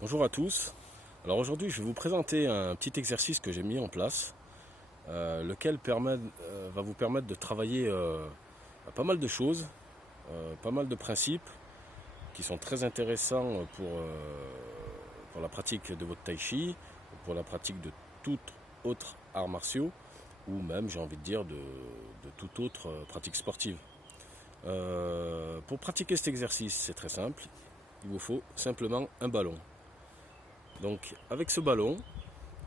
Bonjour à tous. Alors aujourd'hui, je vais vous présenter un petit exercice que j'ai mis en place, lequel va vous permettre de travailler pas mal de choses, pas mal de principes qui sont très intéressants pour la pratique de votre tai chi, pour la pratique de tout autre art martiaux, ou même, j'ai envie de dire, de toute autre pratique sportive. Pour pratiquer cet exercice, c'est très simple. Il vous faut simplement un ballon. Donc avec ce ballon,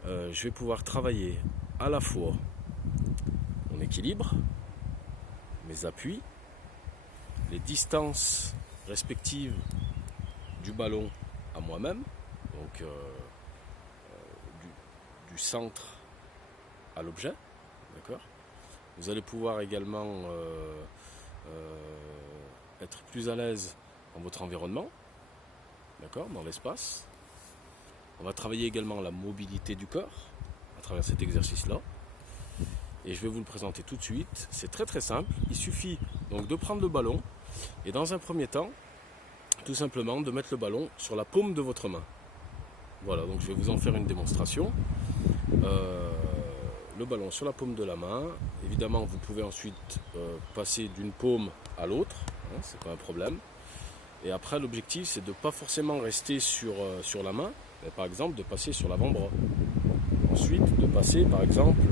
je vais pouvoir travailler à la fois mon équilibre, mes appuis, les distances respectives du ballon à moi-même, donc du centre à l'objet, d'accord. Vous allez pouvoir également être plus à l'aise dans votre environnement, d'accord, dans l'espace. On va travailler également la mobilité du corps à travers cet exercice-là. Et je vais vous le présenter tout de suite. C'est très très simple. Il suffit donc de prendre le ballon et dans un premier temps, tout simplement de mettre le ballon sur la paume de votre main. Voilà, donc je vais vous en faire une démonstration. Le ballon sur la paume de la main. Évidemment, vous pouvez ensuite passer d'une paume à l'autre. Hein, c'est pas un problème. Et après, l'objectif, c'est de ne pas forcément rester sur la main, mais par exemple de passer sur l'avant-bras. Ensuite, de passer par exemple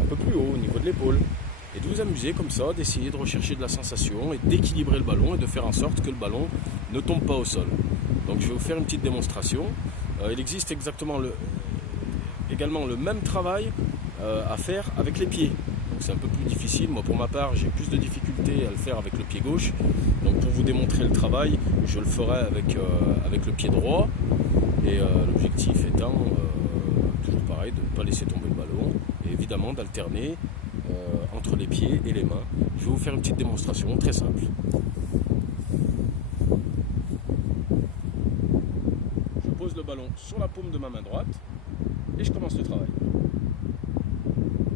un peu plus haut au niveau de l'épaule. Et de vous amuser comme ça, d'essayer de rechercher de la sensation et d'équilibrer le ballon et de faire en sorte que le ballon ne tombe pas au sol. Donc je vais vous faire une petite démonstration. Il existe également le même travail à faire avec les pieds. Donc c'est un peu plus difficile. Moi pour ma part, j'ai plus de difficultés à le faire avec le pied gauche. Donc pour vous démontrer le travail, je le ferai avec le pied droit. Et l'objectif étant toujours pareil, de ne pas laisser tomber le ballon. Et évidemment d'alterner entre les pieds et les mains. Je vais vous faire une petite démonstration très simple. Je pose le ballon sur la paume de ma main droite et je commence le travail.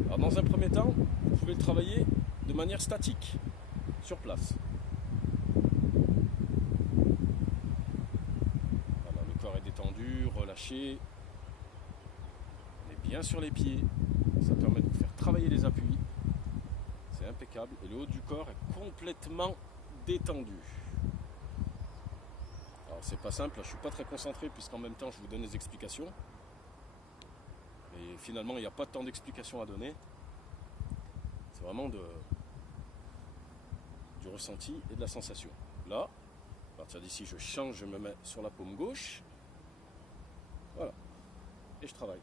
Alors dans un premier temps, vous pouvez le travailler de manière statique, sur place. Voilà, le corps est détendu, relâché. On est bien sur les pieds. Ça permet de vous faire travailler les appuis. C'est impeccable. Et le haut du corps est complètement détendu. Alors c'est pas simple, là, je suis pas très concentré puisqu'en même temps je vous donne des explications. Et finalement il n'y a pas tant d'explications à donner. C'est vraiment du ressenti et de la sensation. Là, à partir d'ici je change, je me mets sur la paume gauche. Voilà. Et je travaille.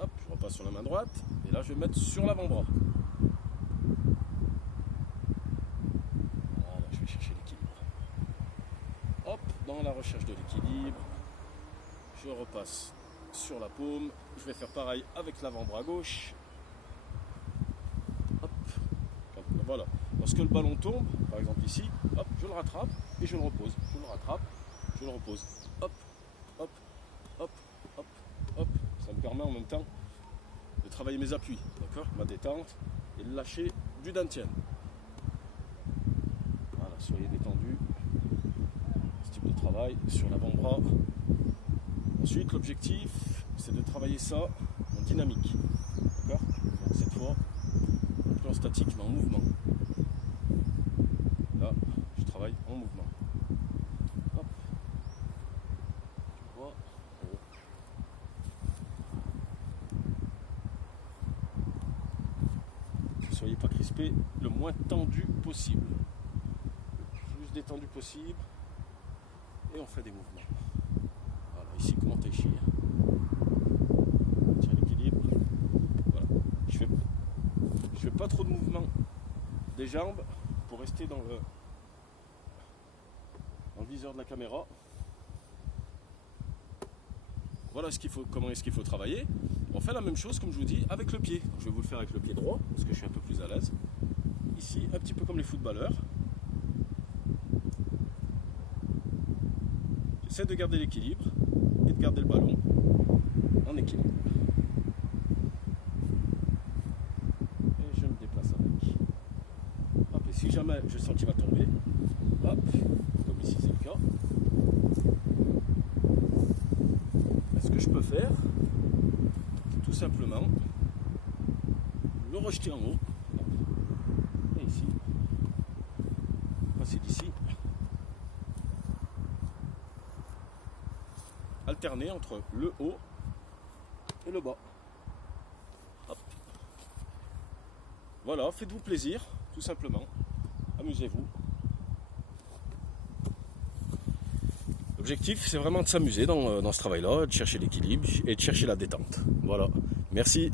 Hop, je repasse sur la main droite. Et là je vais mettre sur l'avant-bras. Voilà, je vais chercher l'équilibre. Hop, dans la recherche de l'équilibre, je repasse sur la paume. Je vais faire pareil avec l'avant-bras gauche. Hop, voilà. Lorsque le ballon tombe, par exemple ici, hop, je le rattrape et je le repose. Je le rattrape, je le repose. Hop, hop, hop, hop, hop. Ça me permet en même temps de travailler mes appuis, d'accord, ma détente et le lâcher du dantian. Voilà, soyez détendus. Ce type de travail sur l'avant-bras. Ensuite, l'objectif, c'est de travailler ça en dynamique. D'accord. Donc cette fois, plus en statique, mais en mouvement. Là, je travaille en mouvement. Hop. Tu vois. Ne soyez pas crispés, le moins tendu possible. Le plus détendu possible. Et on fait des mouvements. Voilà, ici comme en tai chi. Tiens l'équilibre. Voilà. Je fais pas trop de mouvements des jambes pour rester dans le viseur de la caméra. Voilà comment est-ce qu'il faut travailler. On fait la même chose, comme je vous dis, avec le pied. Je vais vous le faire avec le pied droit, parce que je suis un peu plus à l'aise. Ici, un petit peu comme les footballeurs. J'essaie de garder l'équilibre et de garder le ballon en équilibre. Et je me déplace avec. Hop, et si jamais je sens qu'il va tomber, hop, comme ici c'est le cas, ce que je peux faire, c'est tout simplement le rejeter en haut, et ici, passer d'ici, alterner entre le haut et le bas. Hop. Voilà, faites-vous plaisir, tout simplement, amusez-vous. L'objectif, c'est vraiment de s'amuser dans ce travail-là, de chercher l'équilibre et de chercher la détente. Voilà, merci.